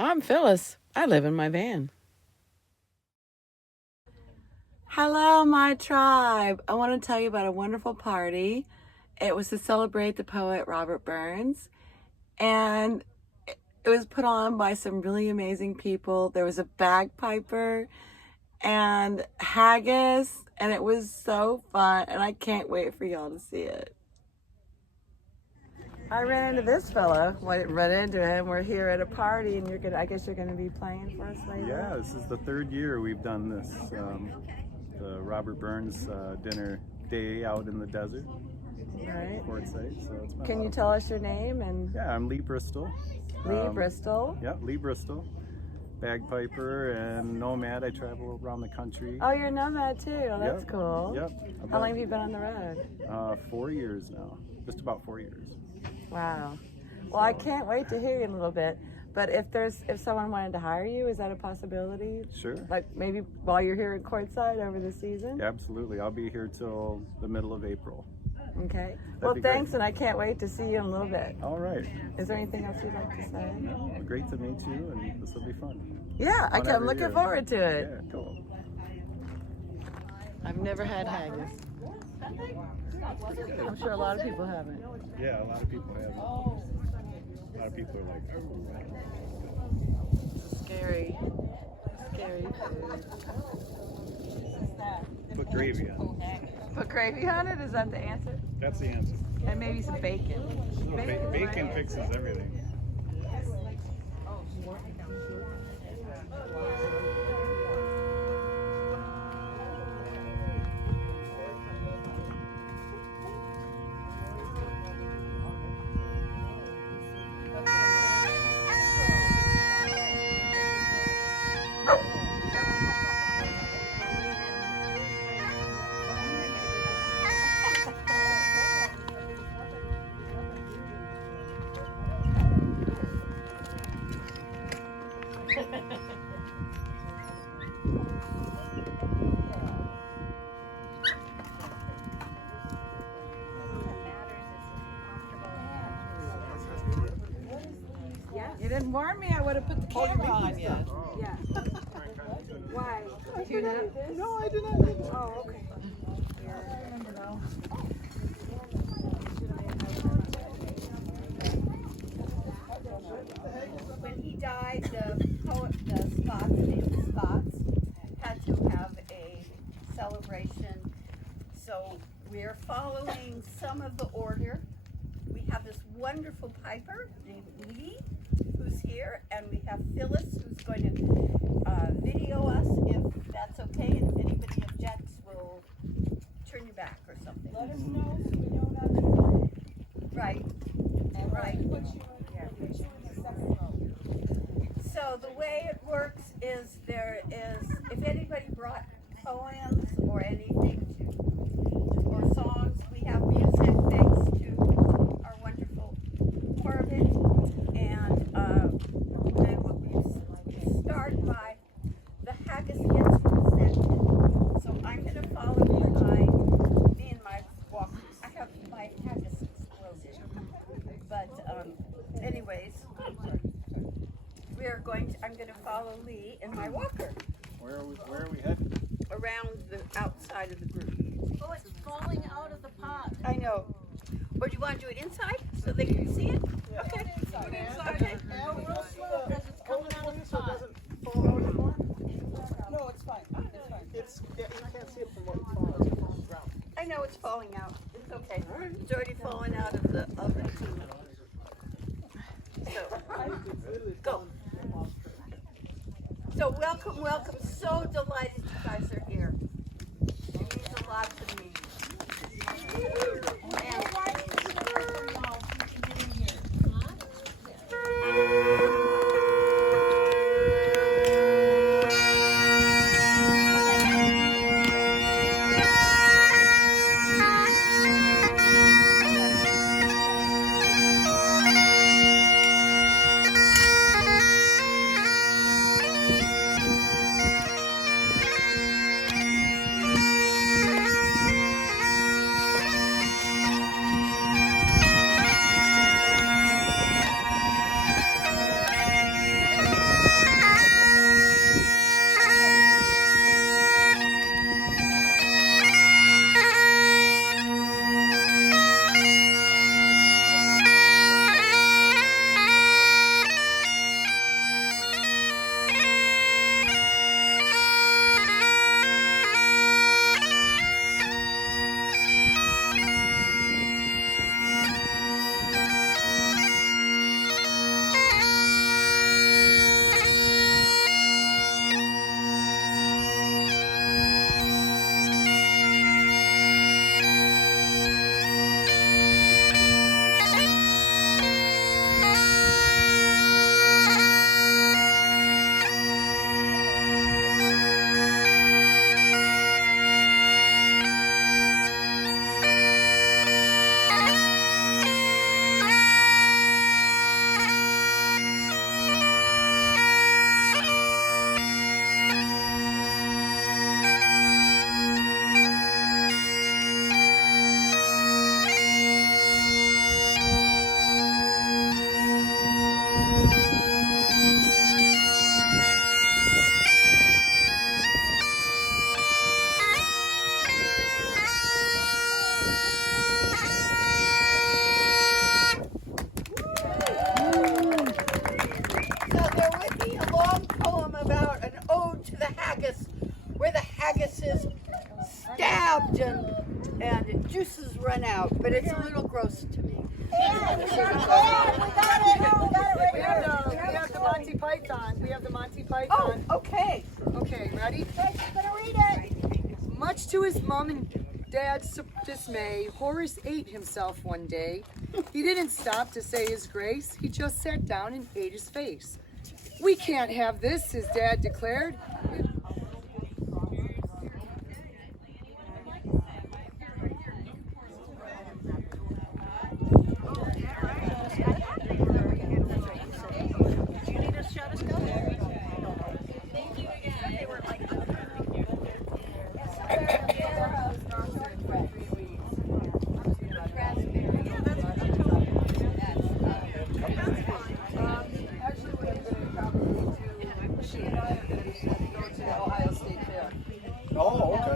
I'm Phyllis. I live in my van. Hello, my tribe. I want to tell you about a wonderful party. It was to celebrate the poet Robert Burns, and it was put on by some really amazing people. There was a bagpiper and haggis, and it was so fun, and I can't wait for y'all to see it. I ran into this fellow. Well, I didn't run into him. We're here at a party, and I guess you're gonna be playing for us later. Yeah, this is the third year we've done this. The Robert Burns dinner day out in the desert. Right. Quartzite. So it's Can you tell us your name and? Yeah, I'm Lee Bristol. Lee Bristol. Yeah, Lee Bristol. Bagpiper and Nomad. I travel around the country. Oh, you're a nomad too. Oh, that's cool. Yep. How long have you been on the road? 4 years now. Just about 4 years. Wow. Well, I can't wait to hear you in a little bit. But if someone wanted to hire you, is that a possibility? Sure. Like maybe while you're here in Quartzite over the season? Yeah, absolutely. I'll be here till the middle of April. Okay. Well, thanks, and I can't wait to see you in a little bit. All right. Is there anything else you'd like to say? No, great to meet you, and this will be fun. Yeah, I'm looking forward to it. Yeah, cool. I've never had haggis. I'm sure a lot of people haven't. Yeah, a lot of people have it. A lot of people are like, It's scary food. put gravy on it. Put gravy on it? Is that the answer? That's the answer. And maybe some bacon. Bacon fixes everything. You didn't warn me, I would have put the camera on you. Yeah. Why? Tuna? No, I did not. Oh, okay. When he died, the poet, the Scots, named Scots, had to have a celebration. So we're following some of the order. We have this wonderful piper named Lee, who's here, and we have Phyllis, who's going to video us if that's okay. And if anybody objects, we'll turn you back or something. Let us know so we know not to go. Right. And Right. put you in the second row. So the way it works is if anybody brought poems or anything or songs, we have music thanks to our wonderful Corbett. And then we start by the Haggis gets presented. So I'm going to follow behind me and my walk. I have my Haggis exploded. But anyways, I'm going to follow Lee in my walker Where are we headed? around the outside of the group. Oh, it's falling out of the pot. I know. Or do you want to do it inside so they can see it? Okay. Okay. Go real slow because it's coming out of the pot. No, it's fine. It's fine. You can't see it from what falls from the ground. I know it's falling out. It's okay. It's already fallen out of the oven. So, go. So welcome. So delighted you guys are here. It means a lot to me. and juices run out, but it's a little gross to me. We have the Monty Python. We have the Monty Python. Oh, okay. Okay, ready? Gonna read it. Much to his mom and dad's dismay, Horace ate himself one day. He didn't stop to say his grace. He just sat down and ate his face. We can't have this, his dad declared.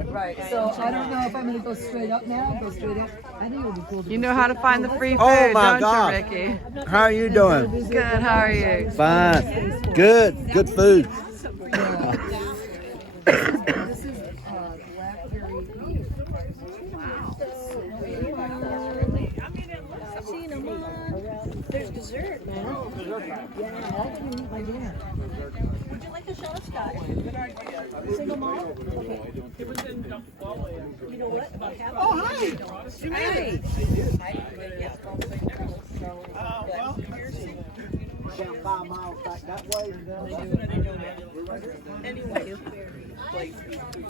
Right, so I don't know if I'm going to go straight up now, go straight up. I think it would be cool to You know how to find the free food, Oh my don't God. you, Ricky? How are you doing? Good, how are you? Fine. Good food. This is blackberry. There's dessert, man. Yeah, I didn't eat my dinner. Would you like a shot of scotch? Single malt? Okay. You know what? About half. Oh, hi. Hey.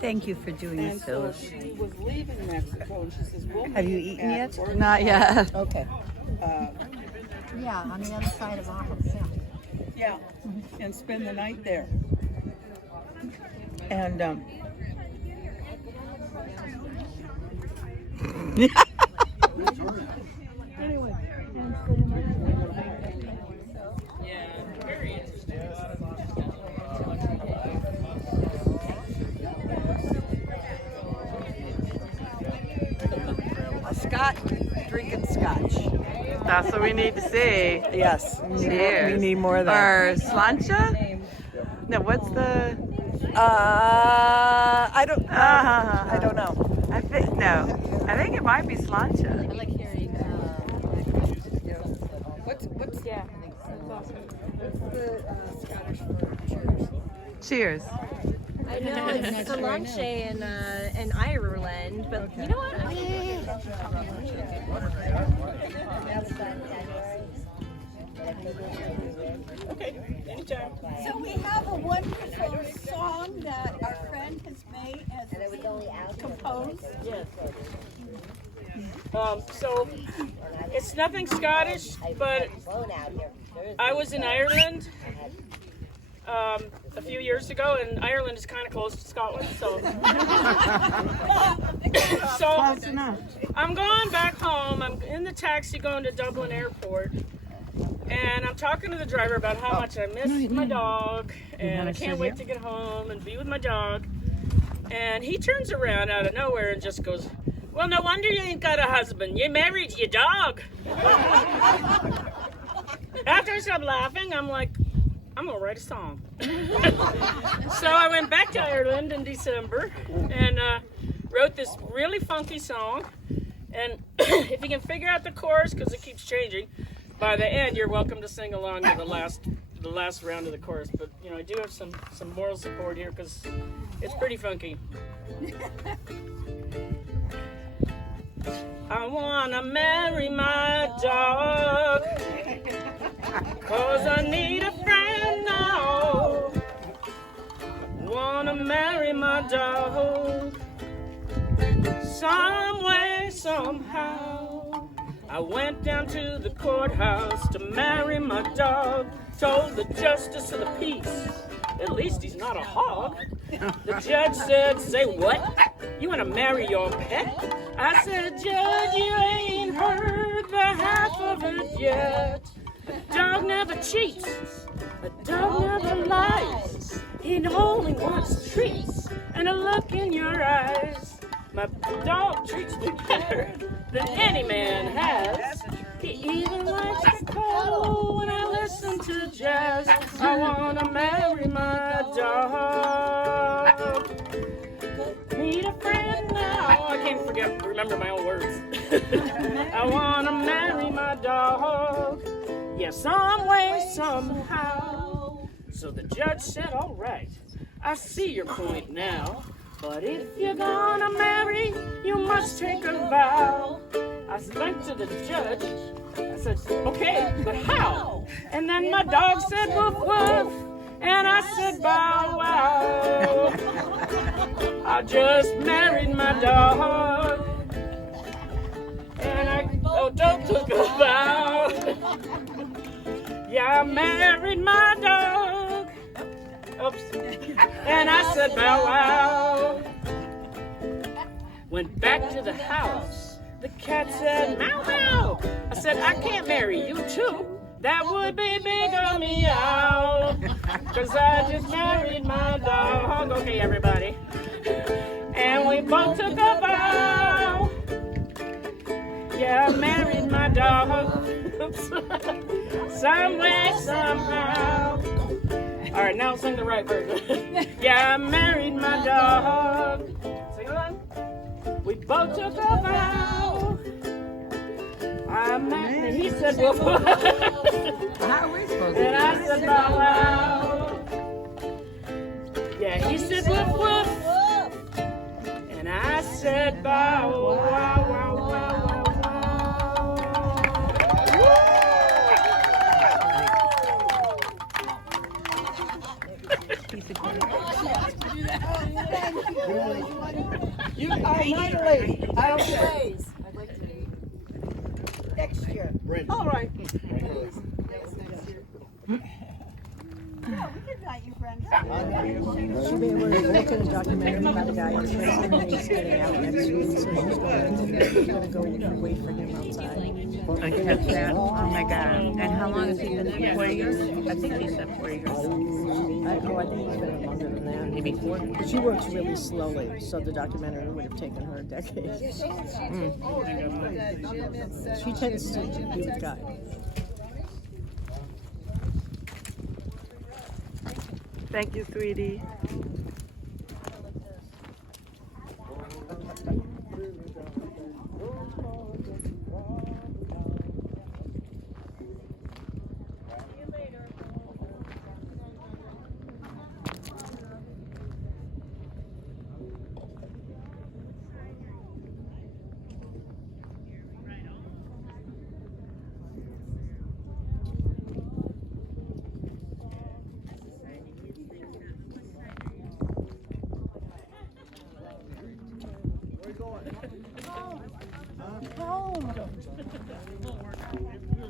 Thank you for doing this, Phyllis. She was leaving Mexico and she says, we'll Have you meet eaten at yet? Orlando." Not yet. Okay. Yeah, on the other side of Athens, yeah. Yeah, and spend the night there. And Scott drinking scotch. That's what we need to see. yes, Cheers. we need more of that. Or slancha? No, what's the... I don't know. I think, no. I think it might be slancha. I like hearing. What's Yeah. Scottish for cheers. Cheers. I know it's Solange in Ireland, but you know what? So we have a wonderful song that our friend has made, has composed. So it's nothing Scottish, but I was in Ireland a few years ago, and Ireland is kind of close to Scotland, so close enough? I'm going back home. I'm in the taxi going to Dublin Airport, and I'm talking to the driver about how much I miss my dog, and I can't wait to get home and be with my dog. And he turns around out of nowhere and just goes, "Well, no wonder you ain't got a husband. You married your dog." After I stopped laughing, I'm like, I'm gonna write a song. So I went back to Ireland in December and wrote this really funky song. And if you can figure out the chorus, because it keeps changing, by the end you're welcome to sing along to the last round of the chorus. But you know, I do have some moral support here because it's pretty funky. I wanna marry my dog, 'cause I need a friend now. Wanna marry my dog, some way, somehow. I went down to the courthouse to marry my dog. Told the justice of the peace, at least he's not a hog. The judge said, "Say what? You want to marry your pet?" I said, "Judge, you ain't heard the half of it yet. A dog never cheats, a dog never lies. He only wants treats and a look in your eyes. My dog treats me better than any man has. He even likes to cuddle when I listen to jazz. I wanna marry my dog. need a friend now. I can't remember my own words. I wanna marry my dog. Yeah, some way, somehow. So the judge said, all right, I see your point now. But if you're gonna marry, you must take a vow. I went to the judge. I said, okay, but how? And then my dog said, woof, woof. And I said, bow wow. I just married my dog. And I took a vow. Yeah, I married my dog. Oops. And I said, bow wow. Went back to the house. The cat said, meow meow. I said, I can't marry you too. That would be bigger meow. Cause I just married my dog. Okay, everybody. And we both took a vow. Yeah, I married my dog. Oops. Some way, somehow. All right, now sing the right version. Yeah, I married my dog. Sing along. We both took a vow. And he said, woof, woof. How are we supposed to And I said, bow wow. Yeah, he said, woof, woof. And I said, bow wow, wow, wow, wow, You are not late. I'll say. Next year. All right. Yeah, we can invite you, Brenda. We're making a documentary about a guy who's getting out next week, so she's going to go wait for him outside. I catch that. Oh my God. And how long has he been there? 4 years? I think he said 4 years. I think he's been longer than that. Maybe 4. But she works really slowly, so the documentary would have taken her a decade. She tends to be with guys. Thank you, sweetie.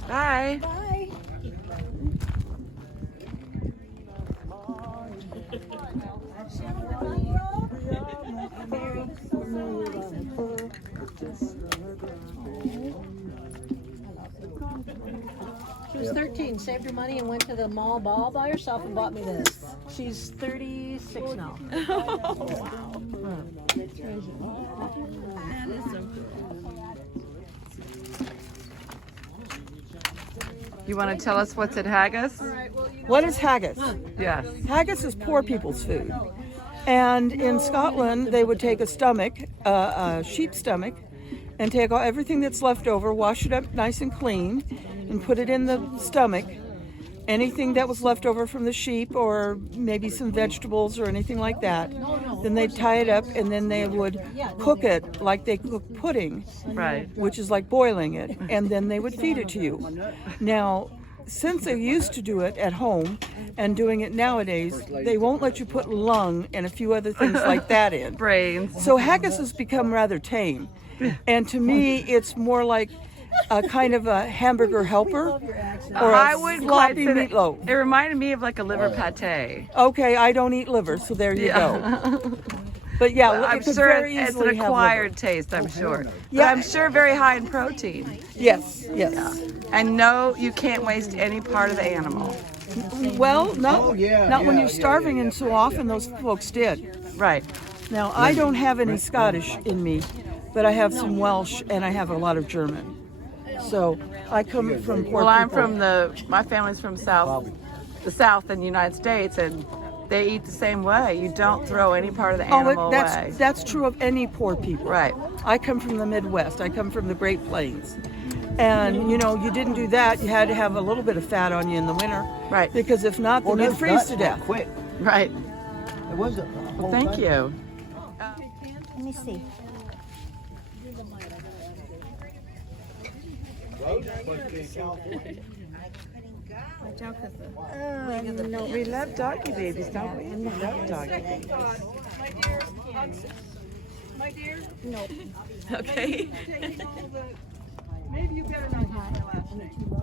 Bye. Bye. She was 13, saved her money and went to the mall ball by herself and bought me this. She's 36 now. You want to tell us what's at Haggis? What is haggis? Yes. Haggis is poor people's food. And in Scotland, they would take a stomach, a sheep stomach, and take everything that's left over, wash it up nice and clean, and put it in the stomach. Anything that was left over from the sheep, or maybe some vegetables or anything like that, then they'd tie it up, and then they would cook it like they cook pudding, Right. which is like boiling it, and then they would feed it to you. Now, since they used to do it at home and doing it nowadays, they won't let you put lung and a few other things like that in. Brains. So haggis has become rather tame. And to me, it's more like a kind of a hamburger helper or I a would sloppy quite meatloaf. It reminded me of like a liver pate. Okay, I don't eat liver, so there you go. But yeah, I'm it could sure very it's easily an have acquired liver. taste, I'm sure. Yeah. But I'm sure very high in protein. Yes, yes. And no, you can't waste any part of the animal. Well, not when you're starving, and so often those folks did. Right. Now, I don't have any Scottish in me, but I have some Welsh and I have a lot of German. So I come from poor Well, I'm people. from my family's from the South in the United States, and they eat the same way. You don't throw any part of the animal away. That's true of any poor people. Right. I come from the Midwest. I come from the Great Plains. And, you know, you didn't do that. You had to have a little bit of fat on you in the winter. Right. Because if not, then you'd freeze to death. Quick. Right. It wasn't. Well, thank you. Let me see. No, we love doggy babies, don't we? We love doggy babies. My dear, No. Okay. maybe you better not use my last name.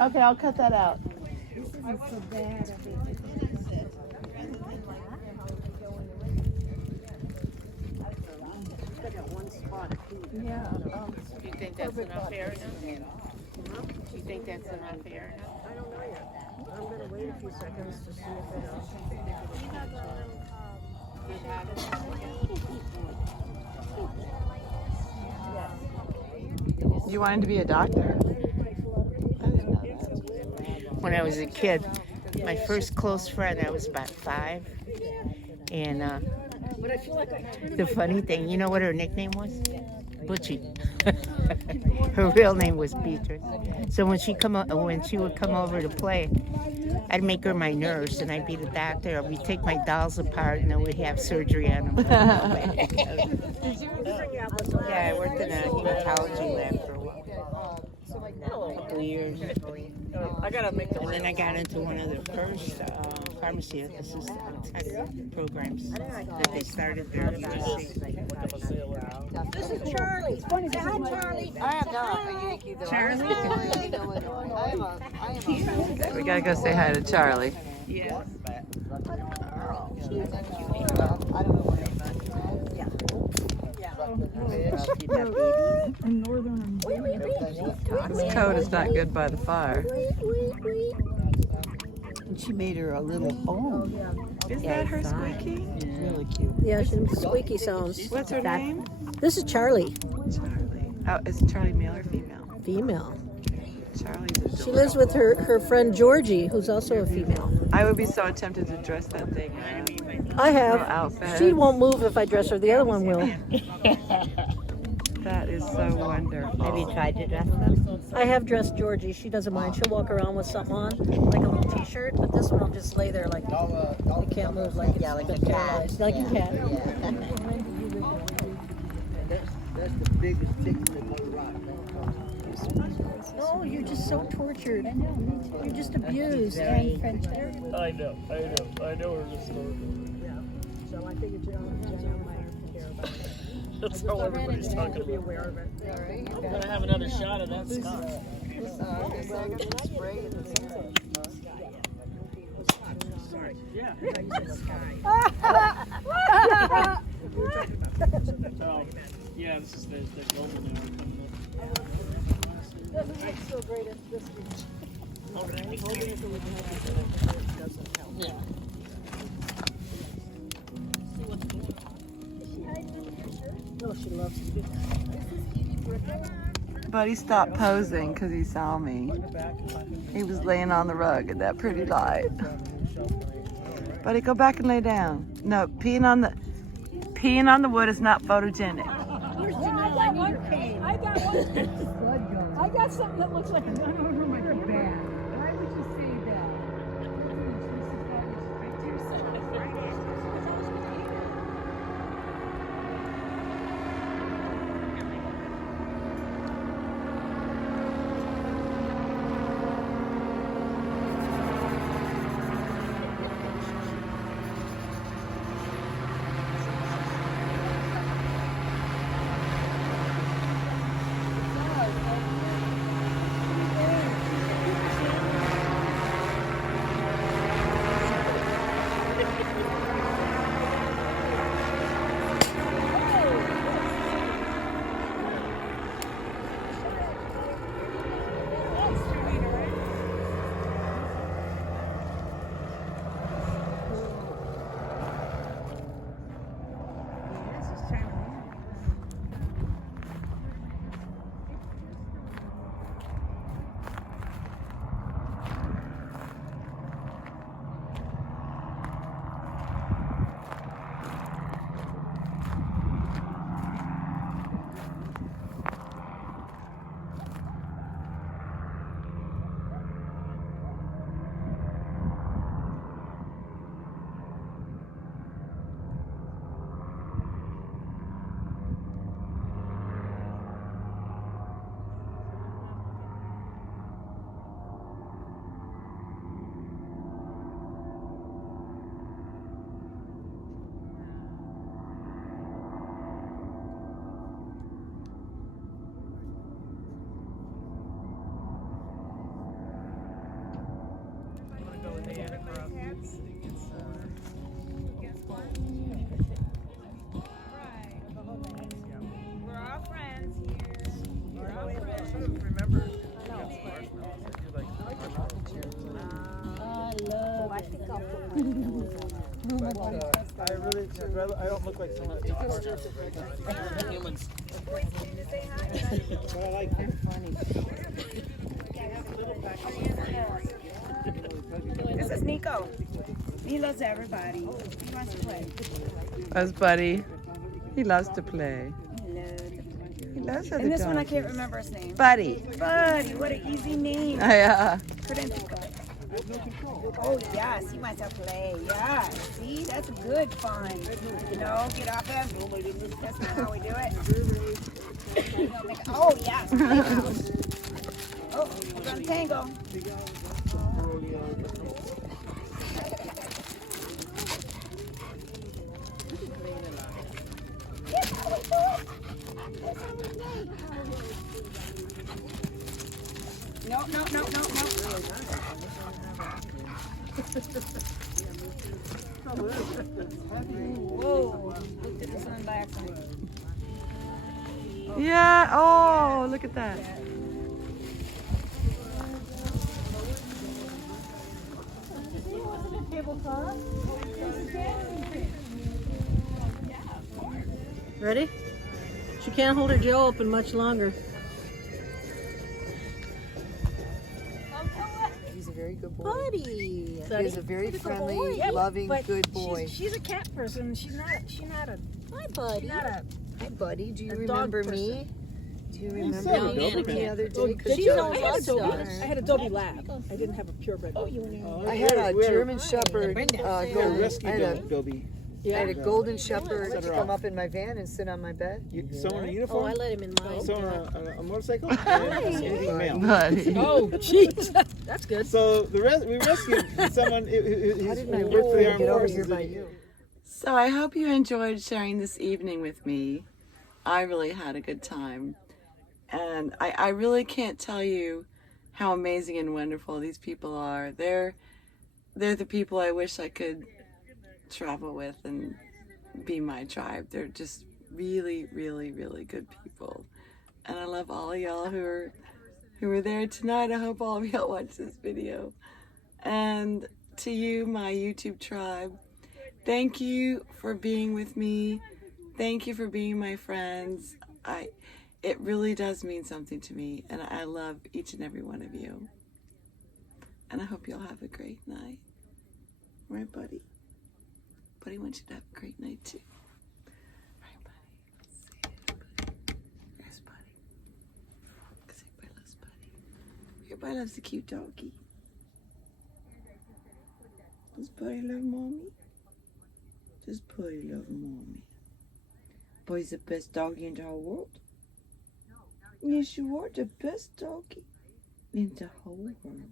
Okay, I'll cut that out. Do you think that's enough air enough? Do you think that's enough air enough? I don't know yet. I'm going to wait a few seconds to see if You wanted to be a doctor? When I was a kid, my first close friend, I was about 5. And the funny thing, you know what her nickname was? Butchie. Her real name was Beatrice. So when she would come over to play, I'd make her my nurse, and I'd be the doctor. We'd take my dolls apart, and then we'd have surgery on them. Yeah, I worked in a hematology lab for a while. A couple years. I got to make the And then I got into one of the first pharmacy assistant programs that they started there. This is Charlie. Say hi, Charlie. I am not a Yankee, though. Charlie? Okay, we gotta go say hi to Charlie. Yeah. His coat is not good by the fire. And she made her a little home. Is that her squeaky? Really cute. Yeah, she makes squeaky sounds. What's her name? This is Charlie, Charlie. Oh, is Charlie male or female? female. Charlie's adorable. She lives with her friend Georgie, who's also a female. I would be so tempted to dress that thing. I Little have. outfit. She won't move if I dress her. The other one will. That is so wonderful. Have you tried to dress them? I have dressed Georgie. She doesn't mind. She'll walk around with something on, like a little T-shirt. But this one will just lay there like it can't move, like it's like a been cat. paralyzed, like a cat. That's the biggest chicken in the rock. No, you're just so tortured. I know, me too. You're just abused. I know her story. So I figured you don't might care about it. That's all everybody's talking about. Aware of it. I'm gonna have another shot of that scotch. Yeah. Oh, yeah, this is the golden one coming up. Doesn't look so great at this beach. Yeah. Oh, she loves it. Buddy stopped posing because he saw me. He was laying on the rug at that pretty light. Buddy, go back and lay down. No, peeing on the wood is not photogenic. I got one. I got something that looks like a gun over my bad. Why would you say that? I really, I don't look like someone. Humans. But I like it. This is Nico. He loves everybody. He wants to play. That's Buddy. He loves to play. He loves other And this one I donkeys. can't remember his name. Buddy. Buddy, what an easy name. Yeah. Couldn't think of it. Oh yes, he wants to play. Yeah, see, that's good fun. You know, get off him. That's not how we do it. Oh yes. Oh, we're gonna tango. No, no, no, no, no. Whoa, look at the sun by accident. Yeah. Oh, look at that. Ready? She can't hold her jaw open much longer. He's a very good boy. Buddy. He's a very friendly, loving, good boy. She's a cat person. She's not a. Hi, buddy. She's not a. Hi, buddy. Do you A dog remember person. me? Do you remember me the other day? 'Cause She you're knows a us. star. I had a Dobie Lab. I didn't have a purebred. Oh, you I had a German Shepherd. Rescue I had a dog, Dobie. I had a golden shepherd Set her come off. up in my van and sit on my bed. Someone in a Oh, uniform? I let him in mine. Someone on a motorcycle? Male. Buddy. Oh, jeez. That's good. So we rescued someone How who's did my worked work for the armed get over forces. here by you? So I hope you enjoyed sharing this evening with me. I really had a good time. And I really can't tell you how amazing and wonderful these people are. They're the people I wish I could travel with and be my tribe. They're just really, really, really good people. And I love all of y'all who are there tonight. I hope all of y'all watch this video. And to you, my YouTube tribe, thank you for being with me. Thank you for being my friends. It really does mean something to me, and I love each and every one of you. And I hope you'll have a great night. Right, buddy? Buddy wants you to have a great night, too. Right, buddy? Say it, buddy. Yes, buddy. Because everybody loves buddy. Everybody loves the cute doggy. Does buddy love mommy? Does buddy love mommy? Buddy's the best doggy in the whole world. Yes, you are the best doggy in the whole world.